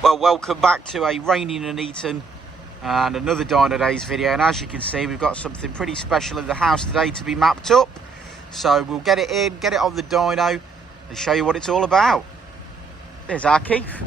Well, welcome back to a rainy Nuneaton and another Dynodaze video, and as you can see we've got something pretty special in the house today to be mapped up, so we'll get it in, get it on the dyno and show you what it's all about. There's our Keith.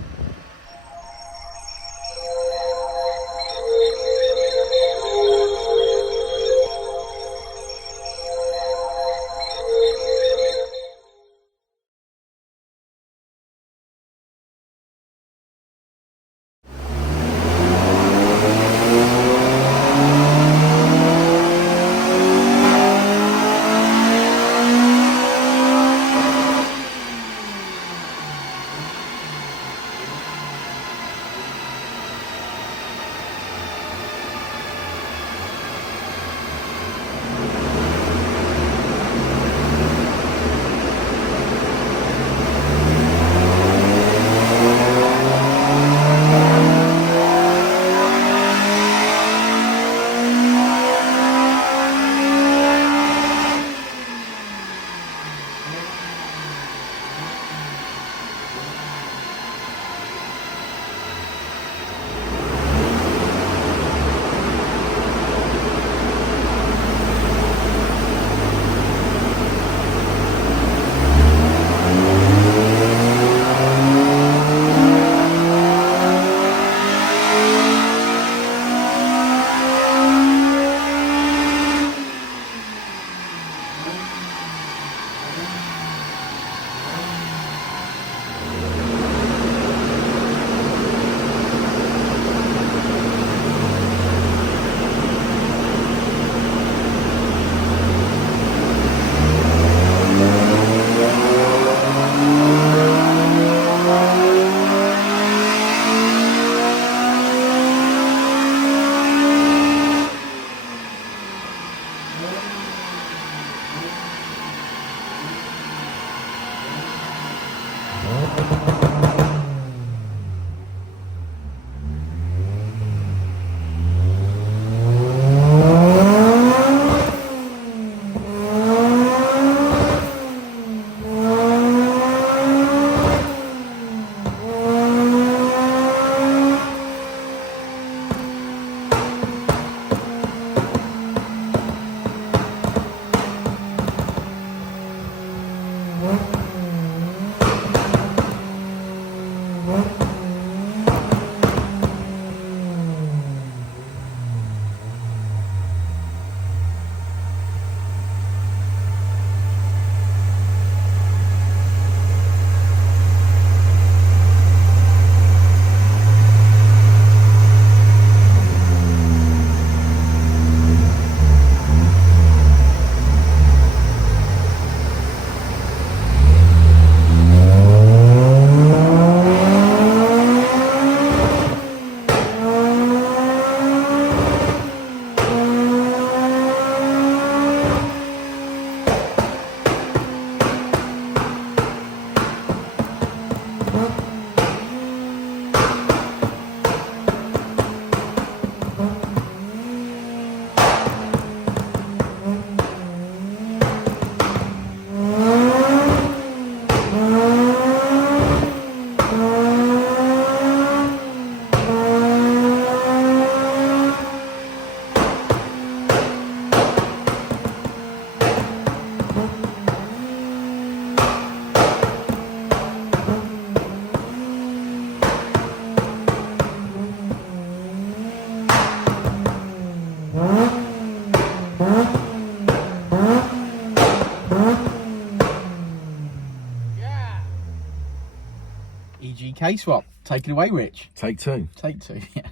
EG Kswapped. Take it away, Rich. Take two. Take two, yes.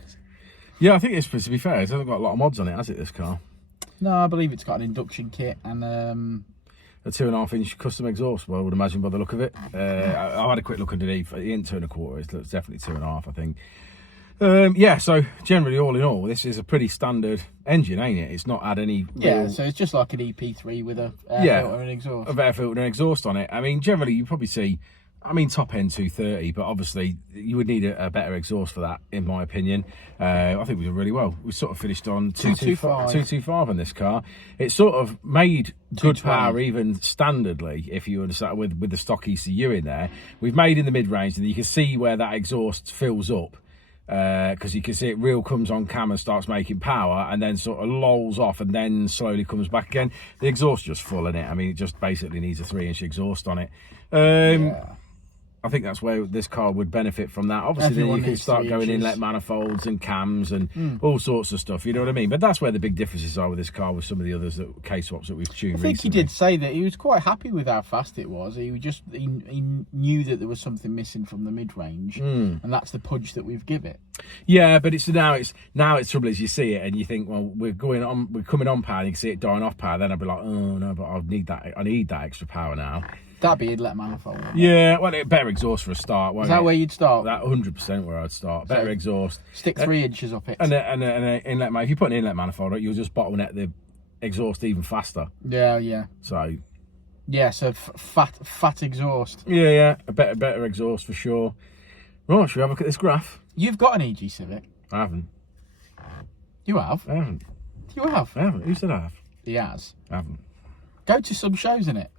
Yeah, I think it's, to be fair, it hasn't got a lot of mods on it, has it, this car? No, I believe it's got an induction kit and a 2.5-inch custom exhaust, well, I would imagine by the look of it. I had a quick look underneath. It ain't 2.25, it's definitely 2.5, I think. Yeah, so generally, all in all, this is a pretty standard engine, ain't it? It's not had any real... so it's just like an EP3 with a air filter and exhaust. A air filter and exhaust on it. I mean, generally, you probably see I mean, top end 230, but obviously you would need a better exhaust for that, in my opinion. I think we did really well. We sort of finished on 225 on this car. It sort of made good power, even standardly, if you understand, with the stock ECU in there. We've made in the mid-range, and you can see where that exhaust fills up, because you can see it real comes on cam and starts making power, and then sort of lolls off and then slowly comes back again. The exhaust just full in it. I mean, it just basically needs a 3-inch exhaust on it. Yeah. I think that's where this car would benefit from that. Obviously, then you can start going inlet manifolds and cams and all sorts of stuff, you know what I mean? But that's where the big differences are with this car with some of the others, that K-swaps that we've tuned recently. I think he did say that he was quite happy with how fast it was. He knew that there was something missing from the mid-range, and that's the punch that we've give it. Yeah, but it's trouble is you see it and you think, well, we're coming on power, and you can see it dying off power. Then I'd be like, oh no, but I need that extra power now. That'd be inlet manifold. Yeah, well, better exhaust for a start. Is that where you'd start? That 100% where I'd start. Better exhaust. Stick 3 inches up it. And an inlet. If you put an inlet manifold on, you'll just bottleneck the exhaust even faster. Yeah. So. Yeah, so fat exhaust. Yeah, a better exhaust for sure. Right, should we have a look at this graph? You've got an EG Civic. I haven't. You have? I haven't. You have? I haven't. Who said I have? He has. I haven't. Go to some shows in it.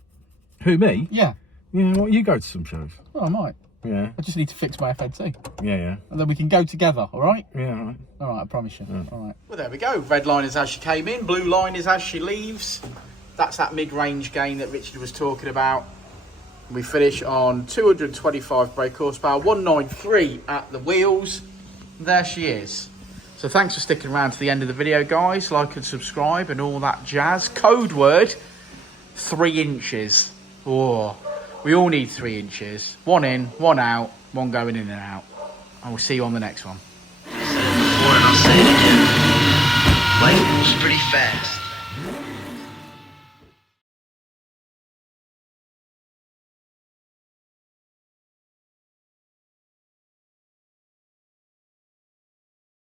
Who, me? Yeah. Yeah, well, you go to some shows. Well, I might. Yeah. I just need to fix my FNC. Yeah. And then we can go together, all right? Yeah, all right. All right, I promise you. Yeah. All right. Well, there we go. Red line is as she came in. Blue line is as she leaves. That's that mid-range gain that Richard was talking about. We finish on 225 brake horsepower, 193 at the wheels. There she is. So thanks for sticking around to the end of the video, guys. Like and subscribe and all that jazz. Code word, 3 inches. Oh, we all need 3 inches. 1 in, 1 out, 1 going in and out. And we'll see you on the next one. I'll say it again. Life moves pretty fast.